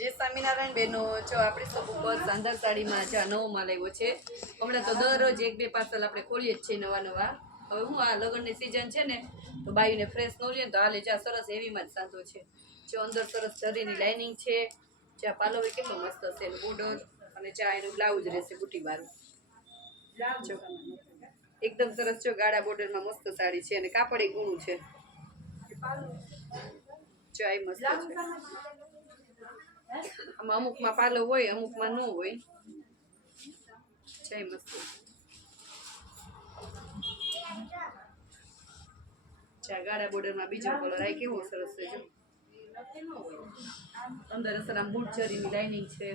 જય સ્વામિનારાયણ બેનો, જો આપણી શોપ ઉપર શાનદાર સાડીમાં જે નવો માલ આવ્યો છે. હમણાં તો દરરોજ 1-2 પાર્સલ આપણે ખોલીએ જ છીએ નવા. હવે હું આ લગ્નની સિઝન છે ને, તો બાયુને ફ્રેશ ન લે તો હાલે. જ્યાં સરસ હેવીમાં જ સાંધો છે. જો અંદર સરસ જરીની લાઇનિંગ છે, જ્યાં પાલો કેટલો મસ્ત હશે, બોર્ડર અને જ્યાં એનું બ્લાઉઝ રહેશે બુટીવાળું. જો એકદમ સરસ, જો ગાળા બોર્ડરમાં મસ્ત સાડી છે અને કાપડ ગુણું છે. જો આ મસ્ત છે. આમાં અમુકમાં પાલો હોય, અમુકમાં ન હોય. જય મસ્ત. ગાળા બોર્ડરમાં બીજો કલર આ કેવો સરસ છે. જો અંદર અસર આમ બૂટ જરીની લાઇનિંગ છે.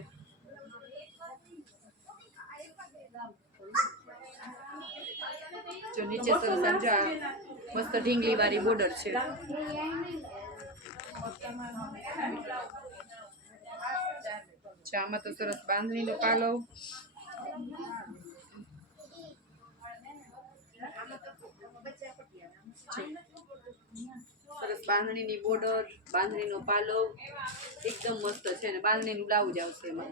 જો નીચે સરસ આમ જો મસ્ત ઢીંગલી વાળી બોર્ડર છે. આમાં તો સરસ બાંધણીનો પાલો, સરસ બાંધણીની બોર્ડર, બાંધણીનો પાલો એકદમ મસ્ત છે ને બાંધણીનું બ્લાઉઝ આવશે એમાં.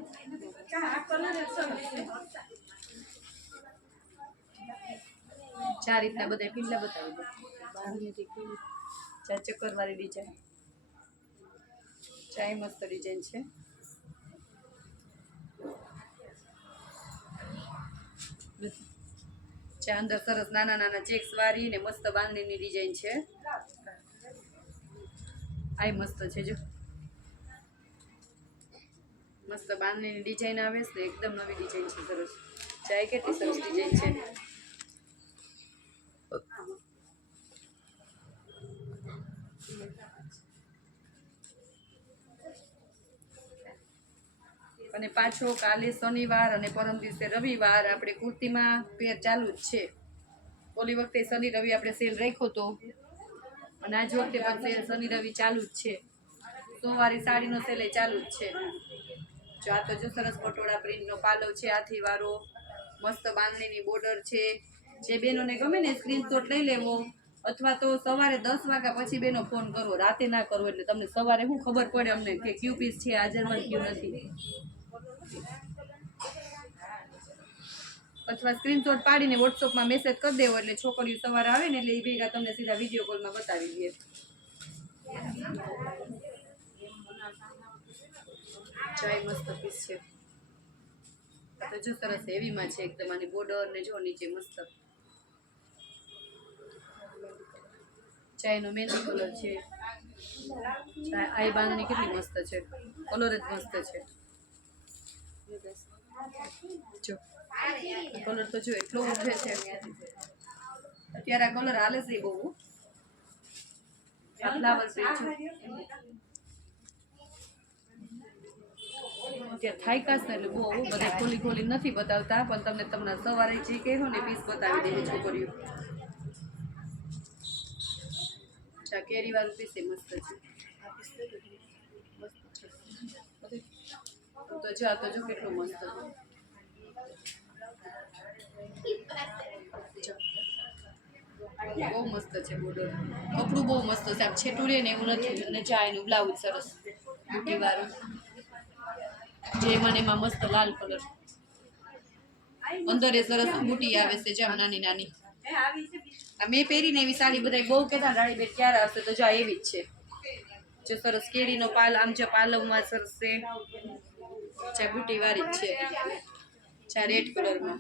ચાર રીતના બધા પીલા બતાવી દો. બાંધણીથી ચાર ચક્કર વાળી ડિઝાઇન, ચાય મસ્ત ડિઝાઇન છે. અંદર સરસ નાના ચેક્સ વાળી ને મસ્ત બાંધણીની ડિઝાઇન છે. આ મસ્ત છે. જો મસ્ત બાંધણીની ડિઝાઇન આવે છે, એકદમ નવી ડિઝાઇન છે. સરસ ચાય કેટલી સરસ ડિઝાઇન છે. અને પાછો કાલે શનિવાર અને પરમ દિવસે રવિવાર આપણે કુર્તીમાં પેર ચાલુ જ છે. ઓલી વખતે શનિ રવિ આપણે સેલ રાખ્યો હતો અને આજ વખતે પણ શનિ રવિ ચાલુ જ છે. સોમવારી સાડીનો સેલ ચાલુ જ છે. જો આ તો જો સરસ પટોળા પ્રિન્ટનો પાલો છે, હાથી વાળો મસ્ત બાંધણીની બોર્ડર છે. જે બેનોને ગમે ને સ્ક્રીનશોટ લઈ લેવો, અથવા તો સવારે 10 વાગ્યા પછી બેનો ફોન કરવો, રાતે ના કરવો. એટલે તમને સવારે શું ખબર પડે અમને કે ક્યુ પીસ છે હાજરમાં ક્યુ નથી. અથવા સ્ક્રીનશોટ પાડીને વોટ્સઅપમાં મેસેજ કરી દેવો, એટલે છોકરીઓ સવારે આવે ને એટલે એ ભેગા તમને સીધા વિડીયો કોલમાં બતાવી દે. ચાય મસ્ત પીસ છે. તો જો સરસ હેવીમાં છે એકદમ. આની બોર્ડર ને જો નીચે મસ્ત ચાયનો મહેંદી કલર છે. આ બાંધણી કેટલી મસ્ત છે, કલર જ મસ્ત છે. જો કલર તો જો એટલો ઉઠે છે અત્યારે. આ કલર હાલે છે બહુ. ફ્લાવર પ્રિન્ટ થાયકાશ ને એટલે બહુ બધા ખોલી નથી બતાવતા, પણ તમને સવારે જે કહ્યું ને પીસ બતાવી દે છોકરીઓ. કેરી વાળું પીસ મસ્ત છે. તો જો આ તો જો કેટલું મસ્ત છે. બહુ મસ્ત છે બોર્ડર, કપડું બહુ મસ્ત છે. આમ છેટું રે ને એવું નથી. અને ચા એનું બ્લાઉઝ સરસ બુટી વાળું, જે એમાં મસ્ત લાલ કલર. અંદર એ સરસ બુટી આવે છે, જામ નાની. આ મેં પહેરીને એવી સાડી બધા બહુ કહેતા રાણી બેન ક્યારે આવશે, તો જો એવી જ છે. જો સરસ કેરીનો પાલ, આમ જો પાલવમાં સરસ છે. બુટી વાળી જ છે, રેડ કલરમાં.